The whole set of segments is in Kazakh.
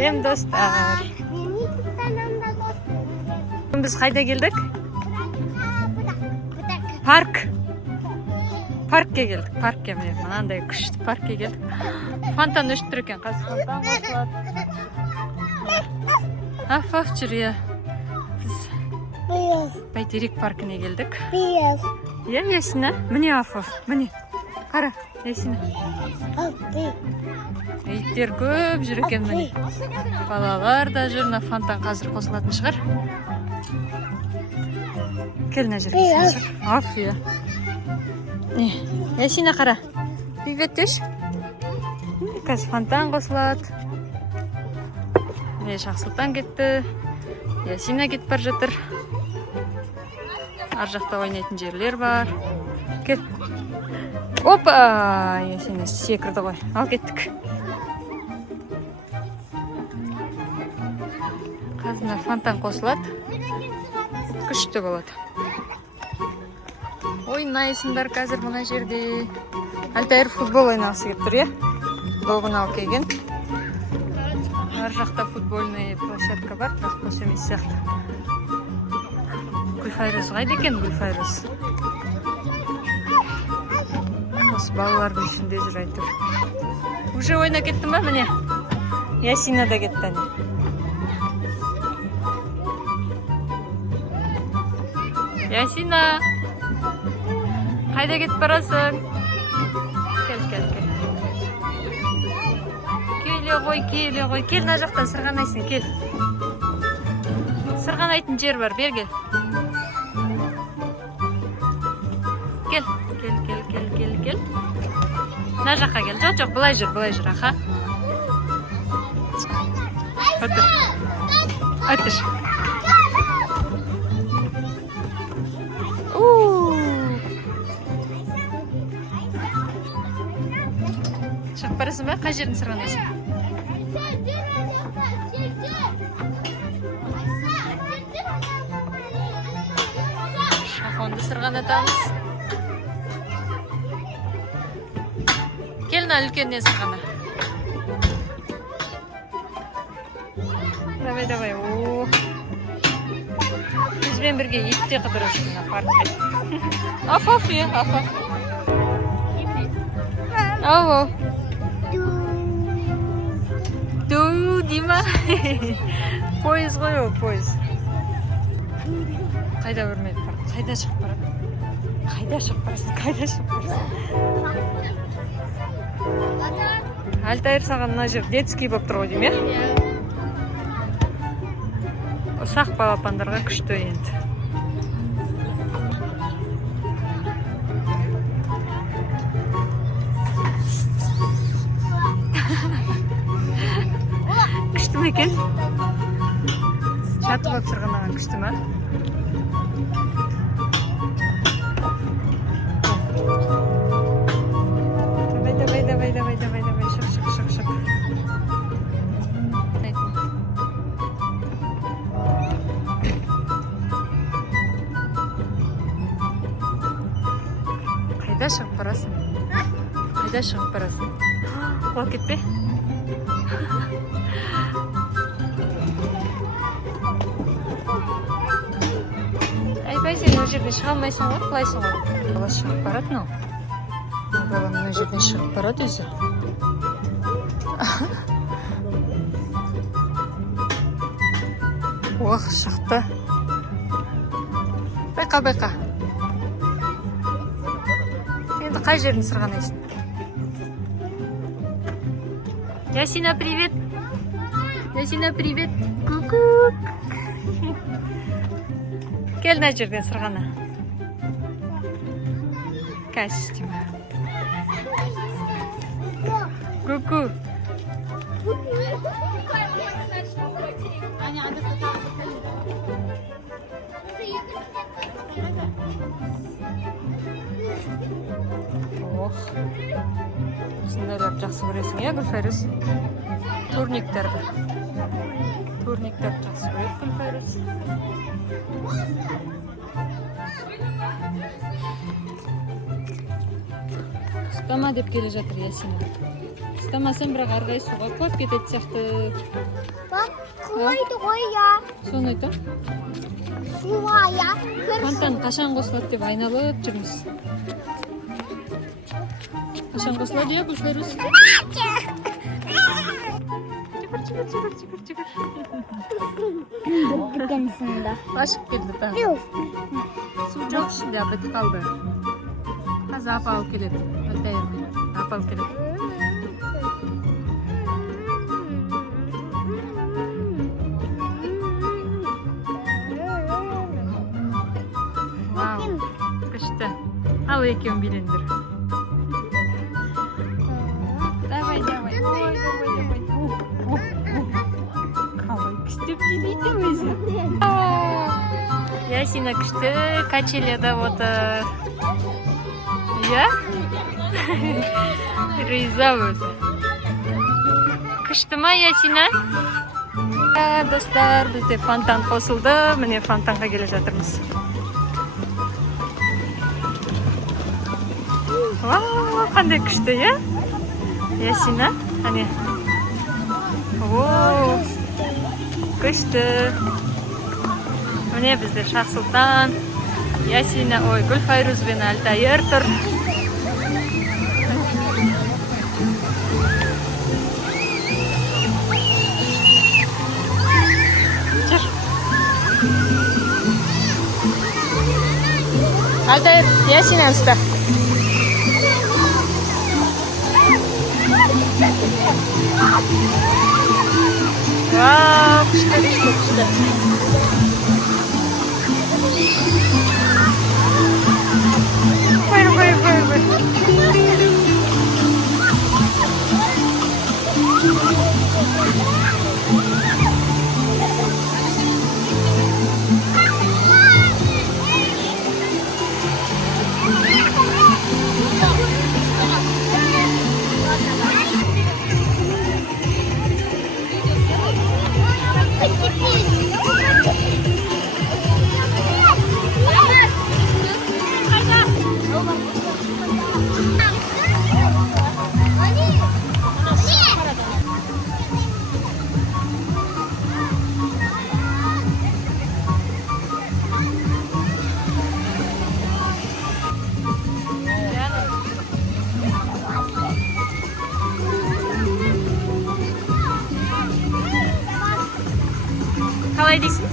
Сәлем достар. Biz қайда келдік? Паркке келдік. Паркке міне мынандай күшті паркке келдік. Фонтан өшіп тұр екен. Қазір фонтан қосылады. Аф жүр иә. Біз Бәйтерек паркіне келдік. Иә, Ясина. Міне Аф. Міне. Қара, Ясина. Иттер көп жүр екен міне. Балалар да жүр. Фонтан қазір қосылатын шығар. Келіне жүр. Аф, иә. Ясина қара. Привет деш. Қазір фонтан қосылады. Шақсұлтан кетті. Ясина кетіп бар жатыр. Ар жақта ойнайтын жерлер бар. Кел. Опа! Ясина секірді ғой. Ал кеттік. Қазір фонтан қосылады. Күшті болады. Ойнайсыңдар қазір мына жерде. Альтайыр футбол ойнағысы келіп тұр, е? Добын алып келген. Ар жақта футбольный площадка бар, бірақ бос емес сияқты. Гүлфайрус қайда екен, Гүлфайрус? Осы балалардың ішінде жүр әйтеуір. Уже ойна кетті ма, міне? Ясина да кетті. Ясина! Қайда кетіп барасың? Кел. Келе ғой. Кел, мына жақтан сырғанайсың, кел. Сырғанайтын жер бар, бер кел. Кел. Мына жаққа кел. Жоқ, былай жүр, аха. Отыр. Шығып барасың ба? Қай жерін сырғанайсың? Шақонды сырғанатамыз. Келін үлкеннен сырғана. Давай. Бізбен бірге итте қыдырышын паркте. Аф. Ау. Ду, Дима. Пойыз ғой ол, пойыз. Қайда өрмейді парк? Қайда шығып барады? Қайда шығып барасың? Альтайыр саған мына жер детский болып тұр ғой дейм, е? Ұсақ балапандарға күшті енді. Күшті ме екен? Жатып алып сырғанаған күшті ме? Давай. Шық. Қайда шығып барасың? Ол кетпе? Айбай, сен ол жерден шыға алмайсың ғой, құлайсың ғой. Бала шығып барады, мынау. Бала мына жерден шығып барады өзі. Ох, шықты. Байқа. Енді қай жерін сырғанайсың? Ясина, привет. Ку-ку. Кел мына жерден сырғана. Кәстім. Ку-ку. Ох. Сендерлер жақсы көресің, е, Гүлфайрус? Турниктерді жақсы көреді Гүлфайрус. Ұстама деп келе жатыр Ясина. ұстамасам бірақ арғай суға құлап кетеді сияқты. Қойды қойя. Соны айтам. Суая. Фонтан қашан қосылады деп айналып жүрміз. Қашан қосылады я көшілеріз? Жүгір. Дүкенсінде. Ашып келді та. Су жоқ ішінде бітіп қалды. Қазір апа алып келеді. Апа алып келеді. Вау, күшті. Ал екеуін билендір. Давай. Ой. Қалай күшті билейді өзі. Ясина күшті качеляда отыр. Я? Риза өзі. Күшті ма, Ясина? Достар, бізде фонтан қосылды. Міне фонтанға келе жатырмыз. Вау, қандай күшті, я? Ясина, әне. Оу, күшті. Міне бізде Шахсұлтан, Ясина, ой, Гүлфайруз бен Альтайыр тұр. Жүр. Альтайыр, Ясина ұста. Вау, күшті. Бой. Қалай дейсің?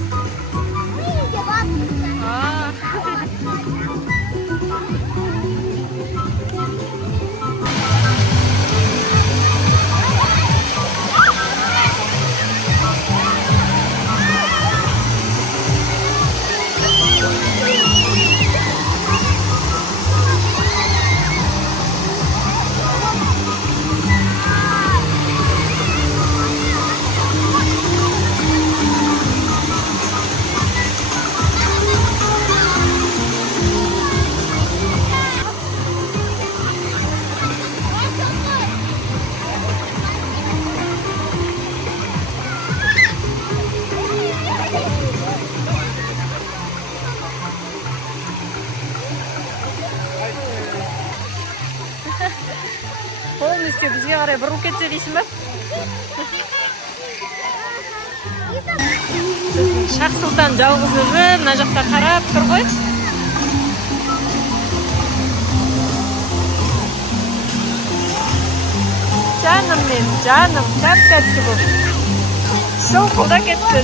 Полностью бізге қарай бұрылып кетсе дейсің бе? Шахсұлтан жалғыз өзі мына жақта қарап тұр ғой. Жаным, тәп-тәтті бұл. Шоқылда кетті.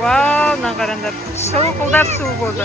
Вау, мына қараңдар. Шоқылдап су болды.